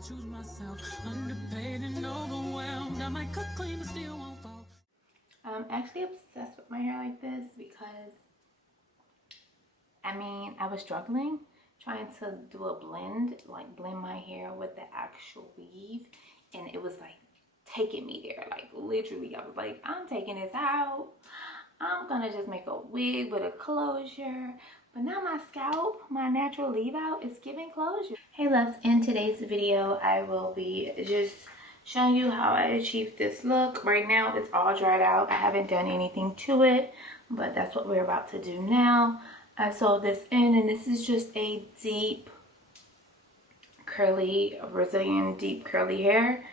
choose myself. Underpaid and overwhelmed. I might cook clean but still won't fall. I'm actually obsessed with my hair like this because I mean I was struggling trying to do a blend, like blend my hair with the actual weave, and it was like taking me there. Like literally I was like, I'm taking this out, I'm gonna just make a wig with a closure. But now my scalp, my natural leave out, is giving closure. Hey loves, in today's video I will be just showing you how I achieved this look. Right now it's all dried out. I haven't done anything to it, but that's what we're about to do now. I sewed this in, and this is just a deep curly, Brazilian deep curly hair.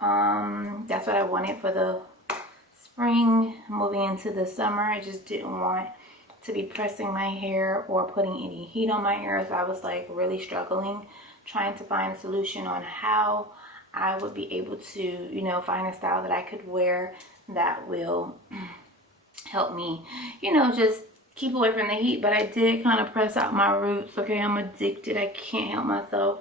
That's what I wanted for the spring, moving into the summer. I just didn't want to be pressing my hair or putting any heat on my hair, so I was like really struggling trying to find a solution on how I would be able to, you know, find a style that I could wear that will help me, you know, just keep away from the heat. But I did kind of press out my roots. Okay, I'm addicted, I can't help myself.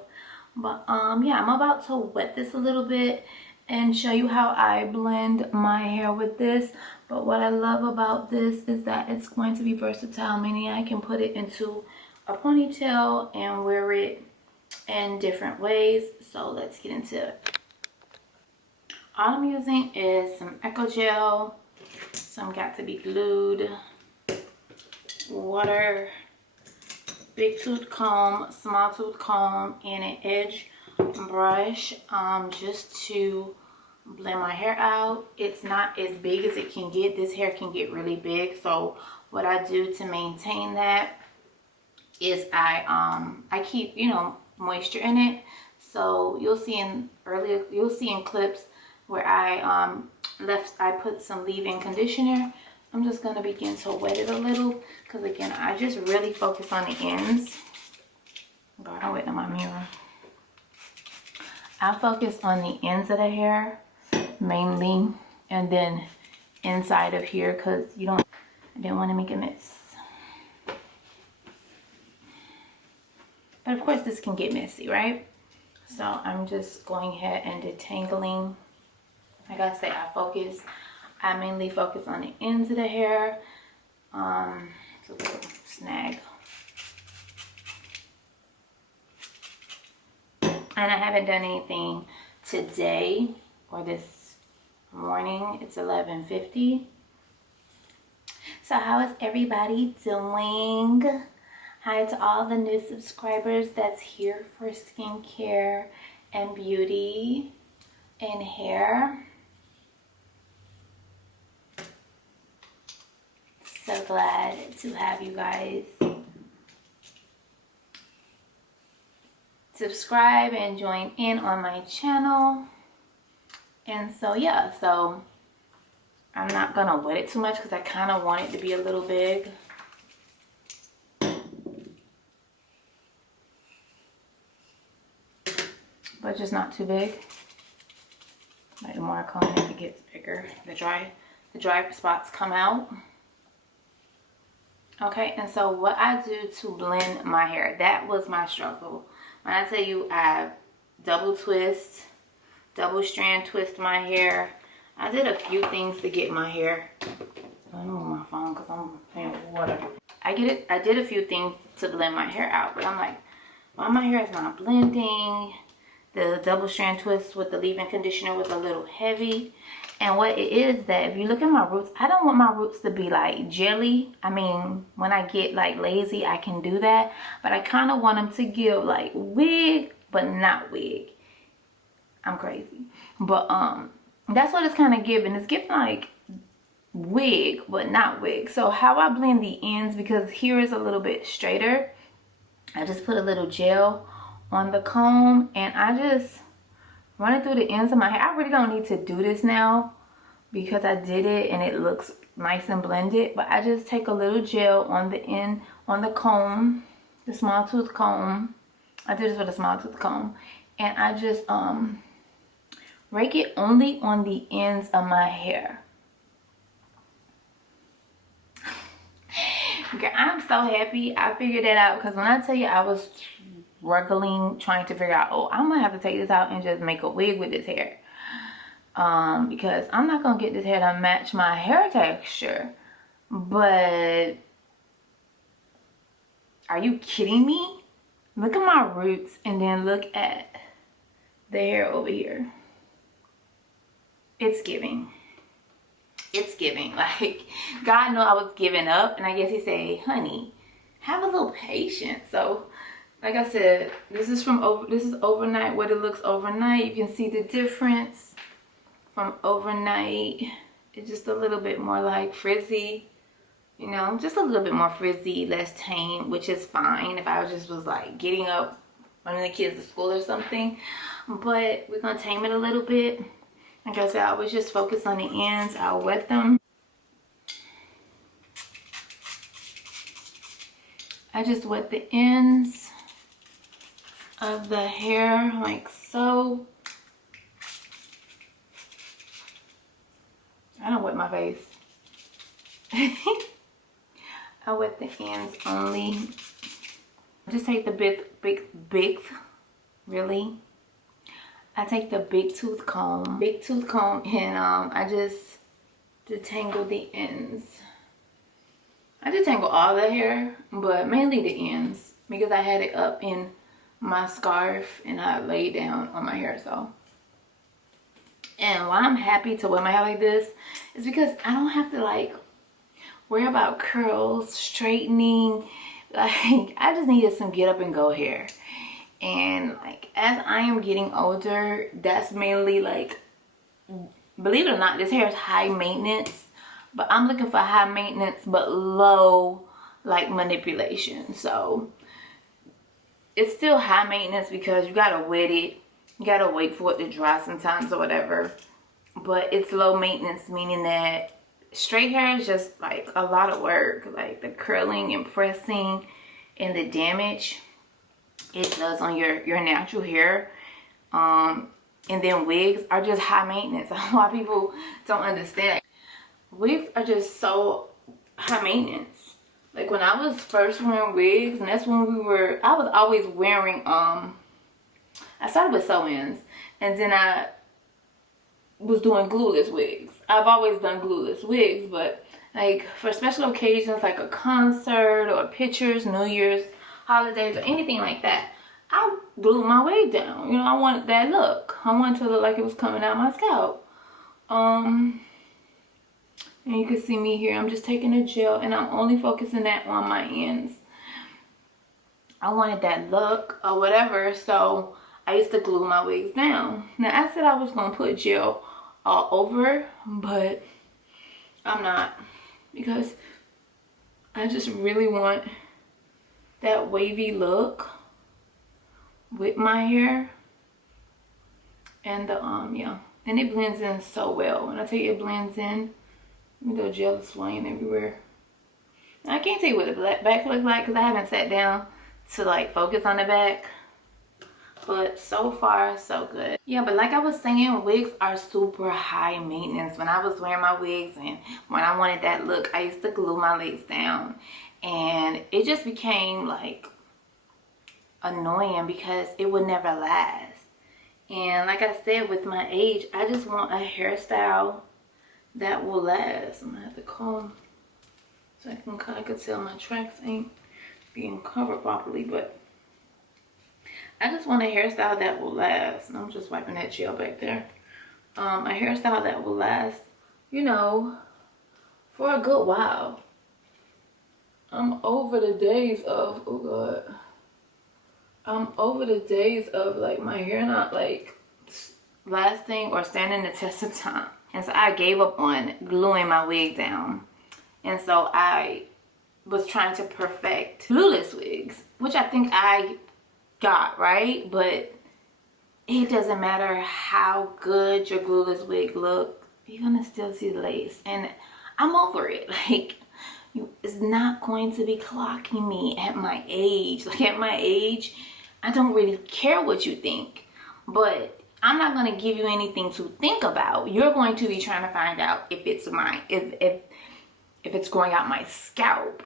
But yeah, I'm about to wet this a little bit and show you how I blend my hair with this. But what I love about this is that it's going to be versatile, meaning I can put it into a ponytail and wear it in different ways. So let's get into it. All I'm using is some Eco Gel, some Got to Be Glued, water, big tooth comb, small tooth comb, and an edge brush, just to blend my hair out. It's not as big as it can get. This hair can get really big, so what I do to maintain that is I keep, you know, moisture in it. So you'll see in clips where I put some leave-in conditioner. I'm just going to begin to wet it a little because again I just really focus on the ends. God, I'm wetting my mirror. I focus on the ends of the hair mainly, and then inside of here, because I didn't want to make a mess. But of course this can get messy, right? So I'm just going ahead and detangling. Like I said, I mainly focus on the ends of the hair. It's a little snag. And I haven't done anything today or this morning. It's 11:50. So how is everybody doing? Hi to all the new subscribers that's here for skincare and beauty and hair. So glad to have you guys subscribe and join in on my channel. And so yeah, so I'm not gonna wet it too much because I kind of want it to be a little big. But just not too big. Like the more I comb it, it gets bigger. The dry spots come out. Okay, and so what I do to blend my hair, that was my struggle. When I tell you I double strand twist my hair, I did a few things to get my hair. I don't move my phone because I'm playing with water. I did a few things to blend my hair out, but I'm like, why my hair is not blending? The double strand twist with the leave-in conditioner was a little heavy. And what it is that if you look at my roots, I don't want my roots to be like jelly. I mean, when I get like lazy, I can do that. But I kind of want them to give like wig, but not wig. I'm crazy. But that's what it's kind of giving. It's giving like wig, but not wig. So how I blend the ends, because here is a little bit straighter. I just put a little gel on the comb and I just run it through the ends of my hair. I really don't need to do this now because I did it and it looks nice and blended. But I just take a little gel on the end, on the comb, the small tooth comb. I do this with a small tooth comb. And I just rake it only on the ends of my hair. Girl, I'm so happy I figured that out because when I tell you I was struggling trying to figure out, oh, I'm gonna have to take this out and just make a wig with this hair. Because I'm not gonna get this hair to match my hair texture. But are you kidding me? Look at my roots and then look at the hair over here. It's giving. It's giving. Like, God knew I was giving up, and I guess he said, honey, have a little patience. So like I said, this is overnight, what it looks overnight. You can see the difference from overnight. It's just a little bit more like frizzy, you know, just a little bit more frizzy, less tame, which is fine if I just was like getting up, running the kids to school or something. But we're gonna tame it a little bit. Like I said, I was just focused on the ends. I'll wet them. I just wet the ends of the hair like so. I don't wet my face. I wet the ends only. Just take the big, really. I take the big tooth comb, and I just detangle the ends. I detangle all the hair, but mainly the ends because I had it up in my scarf and I laid down on my hair. So, and why I'm happy to wear my hair like this is because I don't have to like worry about curls, straightening. Like, I just needed some get up and go hair. And like, as I am getting older, that's mainly like, believe it or not, this hair is high maintenance, but I'm looking for high maintenance but low like manipulation. So it's still high maintenance because you gotta wet it, you gotta wait for it to dry sometimes or whatever, but it's low maintenance, meaning that straight hair is just like a lot of work, like the curling and pressing and the damage it does on your natural hair. And then wigs are just high maintenance. A lot of people don't understand. Wigs are just so high maintenance. Like when I was first wearing wigs, and that's when I was always wearing, I started with sew-ins, and then I was doing glueless wigs. I've always done glueless wigs, but like for special occasions like a concert or pictures, New Year's, holidays, or anything like that, I glue my wig down. You know, I wanted that look. I wanted to look like it was coming out my scalp. And you can see me here. I'm just taking a gel and I'm only focusing that on my ends. I wanted that look or whatever, so I used to glue my wigs down. Now, I said I was going to put gel all over, but I'm not, because I just really want that wavy look with my hair. And yeah, and it blends in so well. When I tell you it blends in, the gel is flying everywhere. I can't tell you what the back looks like because I haven't sat down to like focus on the back, but so far so good. Yeah, but like I was saying, wigs are super high maintenance. When I was wearing my wigs and when I wanted that look, I used to glue my legs down, and it just became like annoying because it would never last. And like I said, with my age, I just want a hairstyle that will last. I'm gonna have to comb so I can tell my tracks ain't being covered properly, but I just want a hairstyle that will last. And I'm just wiping that gel back there. A hairstyle that will last, you know, for a good while. I'm over the days of, oh God, I'm over the days of like my hair not like lasting or standing the test of time. And so I gave up on gluing my wig down. And so I was trying to perfect glueless wigs, which I think I got right, but it doesn't matter how good your glueless wig look, you're gonna still see the lace. And I'm over it. Like, it's not going to be clocking me at my age. Like, at my age, I don't really care what you think, but I'm not going to give you anything to think about. You're going to be trying to find out if it's mine, if it's growing out my scalp.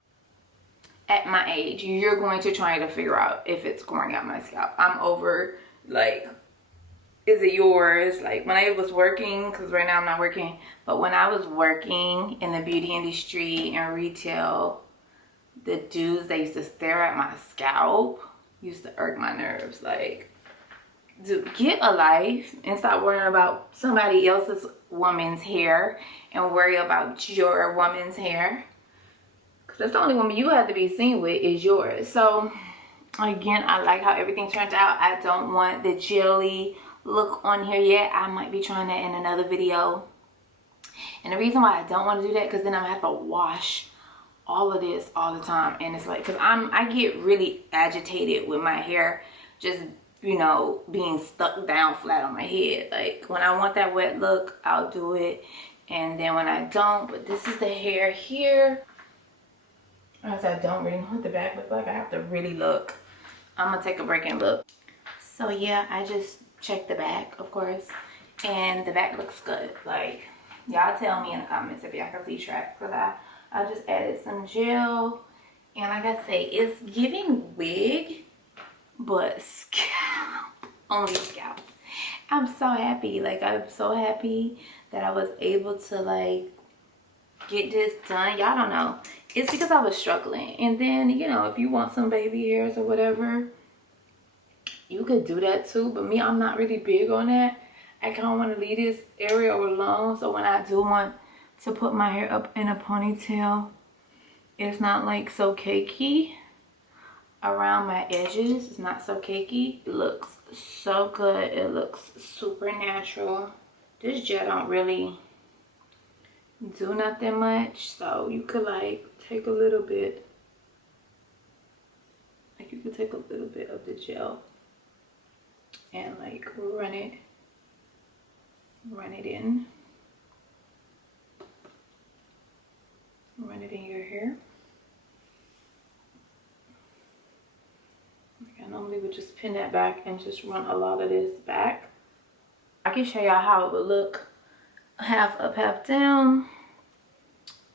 at my age, you're going to try to figure out if it's growing out my scalp. I'm over, like, is it yours? Like, when I was working, because right now I'm not working, but when I was working in the beauty industry and retail, the dudes that used to stare at my scalp used to irk my nerves. Like, dude, get a life and stop worrying about somebody else's woman's hair and worry about your woman's hair. Because that's the only woman you have to be seen with is yours. So, again, I like how everything turned out. I don't want the jelly look on here yet. I might be trying that in another video. And the reason why I don't want to do that, because then I'm going to have to wash all of this all the time. And it's like, because I get really agitated with my hair just, you know, being stuck down flat on my head. Like, when I want that wet look, I'll do it. And then when I don't, but this is the hair here. As I don't really know what the back looks like. I have to really look. I'm going to take a break and look. So, yeah, I just checked the back, of course. And the back looks good. Like, y'all tell me in the comments if y'all can see tracks. Because I just added some gel. And like I say, it's giving wig, but scalp. Only scalp. I'm so happy. Like, I'm so happy that I was able to, like, get this done. Y'all don't know. It's because I was struggling. And then, you know, if you want some baby hairs or whatever, you could do that too. But me, I'm not really big on that. I kind of want to leave this area alone. So when I do want to put my hair up in a ponytail, it's not like so cakey around my edges. It's not so cakey. It looks so good. It looks super natural. This gel don't really do nothing much, so you could like take a little bit, like you could take a little bit of the gel and like run it in your hair. Like, I normally would just pin that back and just run a lot of this back. I can show y'all how it would look half up, half down.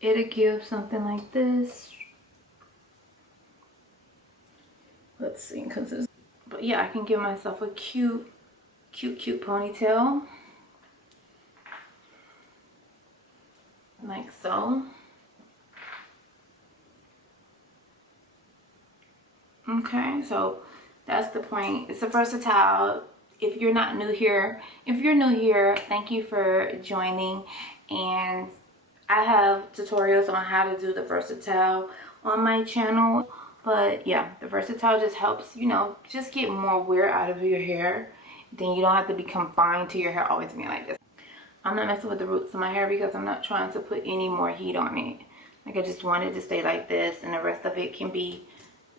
It'll give something like this. Let's see, because it's, but yeah, I can give myself a cute ponytail. Like so. Okay, so that's the point. It's a versatile. If you're not new here, if you're new here, thank you for joining. And I have tutorials on how to do the versatile on my channel. But yeah, the versatile just helps, you know, just get more wear out of your hair. Then you don't have to be confined to your hair always being like this. I'm not messing with the roots of my hair because I'm not trying to put any more heat on it. Like, I just wanted to stay like this, and the rest of it can be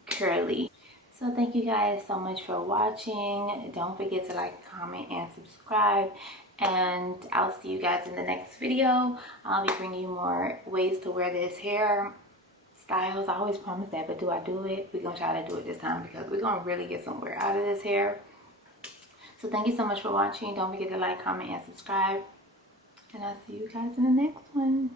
curly. So thank you guys so much for watching. Don't forget to like, comment, and subscribe. And I'll see you guys in the next video. I'll be bringing you more ways to wear this hair styles. I always promise that, but do I do it? We're gonna try to do it this time because we're gonna really get some wear out of this hair. So thank you so much for watching. Don't forget to like, comment, and subscribe. And I'll see you guys in the next one.